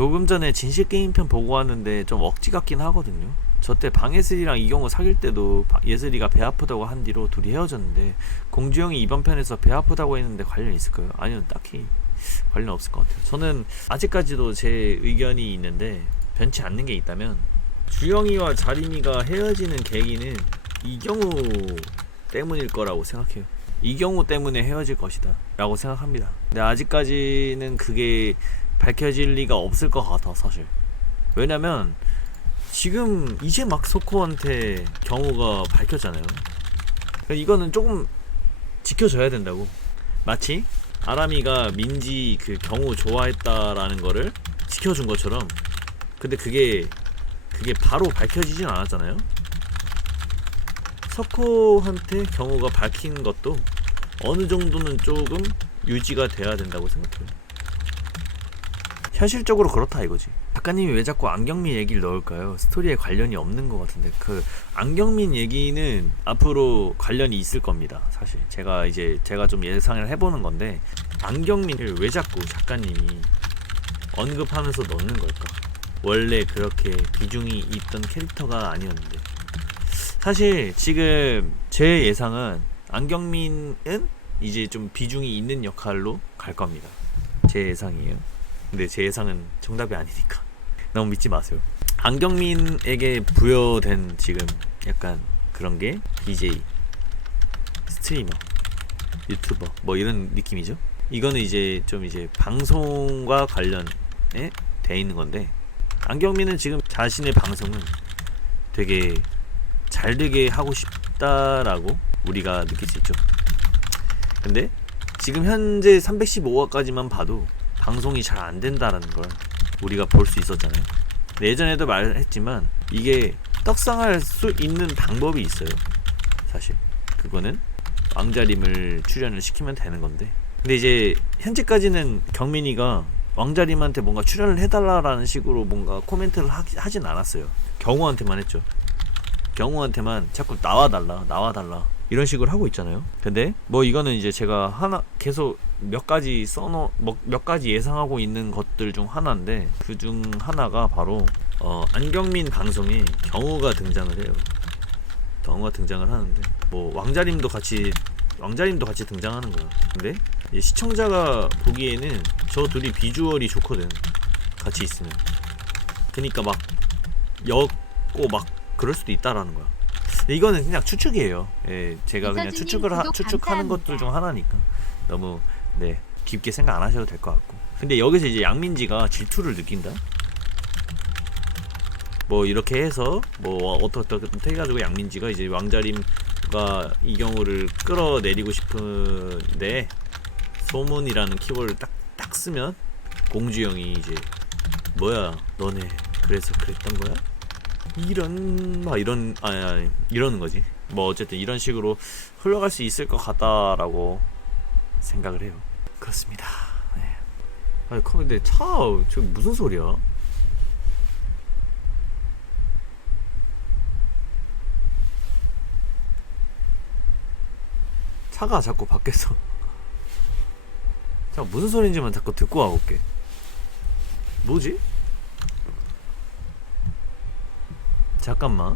조금 전에 진실 게임편 보고 왔는데 좀 억지 같긴 하거든요. 저 때 방예슬이랑 이경호 사귈 때도 바- 예슬이가 배 아프다고 한 뒤로 둘이 헤어졌는데 공주형이 이번 편에서 배 아프다고 했는데 관련 있을까요? 아니요 딱히 관련 없을 것 같아요. 저는 아직까지도 제 의견이 있는데 변치 않는 게 있다면 주영이와 자림이가 헤어지는 계기는 이경우 때문일 거라고 생각해요. 이경우 때문에 헤어질 것이다 라고 생각합니다. 근데 아직까지는 그게 밝혀질 리가 없을 것 같아 사실. 왜냐면 지금 이제 막 석호한테 경우가 밝혔잖아요. 이거는 조금 지켜줘야 된다고. 마치 아람이가 민지 그 경우 좋아했다라는 거를 지켜준 것처럼. 근데 그게 그게 바로 밝혀지진 않았잖아요. 석호한테 경우가 밝힌 것도 어느 정도는 조금 유지가 돼야 된다고 생각해요. 현실적으로 그렇다 이거지. 작가님이 왜 자꾸 안경민 얘기를 넣을까요? 스토리에 관련이 없는 것 같은데 그 안경민 얘기는 앞으로 관련이 있을 겁니다. 사실 제가 이제 제가 좀 예상을 해보는 건데 안경민을 왜 자꾸 작가님이 언급하면서 넣는 걸까? 원래 그렇게 비중이 있던 캐릭터가 아니었는데 사실 지금 제 예상은 안경민은 이제 좀 비중이 있는 역할로 갈 겁니다. 제 예상이에요. 근데 제 예상은 정답이 아니니까 너무 믿지 마세요. 안경민에게 부여된 지금 약간 그런 게 BJ, 스트리머, 유튜버 뭐 이런 느낌이죠. 이거는 이제 좀 이제 방송과 관련에 돼 있는 건데 안경민은 지금 자신의 방송은 되게 잘 되게 하고 싶다라고 우리가 느낄 수 있죠. 근데 지금 현재 315화까지만 봐도 방송이 잘 안 된다라는 걸 우리가 볼 수 있었잖아요. 예전에도 말했지만 이게 떡상할 수 있는 방법이 있어요. 사실 그거는 왕자림을 출연을 시키면 되는 건데. 근데 이제 현재까지는 경민이가 왕자림한테 뭔가 출연을 해달라라는 식으로 뭔가 코멘트를 하, 하진 않았어요. 경호한테만 했죠. 경호한테만 자꾸 나와달라, 나와달라 이런 식으로 하고 있잖아요. 근데 뭐 이거는 이제 제가 하나 계속 몇 가지 써놓 뭐, 몇 가지 예상하고 있는 것들 중 하나인데 그 중 하나가 바로 어, 안경민 방송에 경호가 등장을 해요. 경호가 등장을 하는데 뭐 왕자림도 같이 왕자림도 같이 등장하는 거야. 근데 시청자가 보기에는 저 둘이 비주얼이 좋거든. 같이 있으면. 그니까 막 엮고 막 그럴 수도 있다라는 거야. 이거는 그냥 추측이에요. 예, 제가 그냥 추측을 하, 추측하는. 것들 중 하나니까 너무 네 깊게 생각 안 하셔도 될 것 같고. 근데 여기서 이제 양민지가 질투를 느낀다. 뭐 이렇게 해서 뭐 어떻게 어떻게 해가지고 양민지가 이제 왕자림과 이경우를 끌어내리고 싶은데 소문이라는 키워드를 딱 딱 쓰면 공주영이 이제 뭐야 너네 그래서 그랬던 거야? 이런 막 이런 아니 아니 이러는 거지 뭐 어쨌든 이런 식으로 흘러갈 수 있을 것 같다라고 생각을 해요 그렇습니다 네. 아니 그 근데 차저 무슨 소리야 차가 자꾸 밖에서 자 무슨 소리인지만 자꾸 듣고 와볼게 뭐지? 잠깐만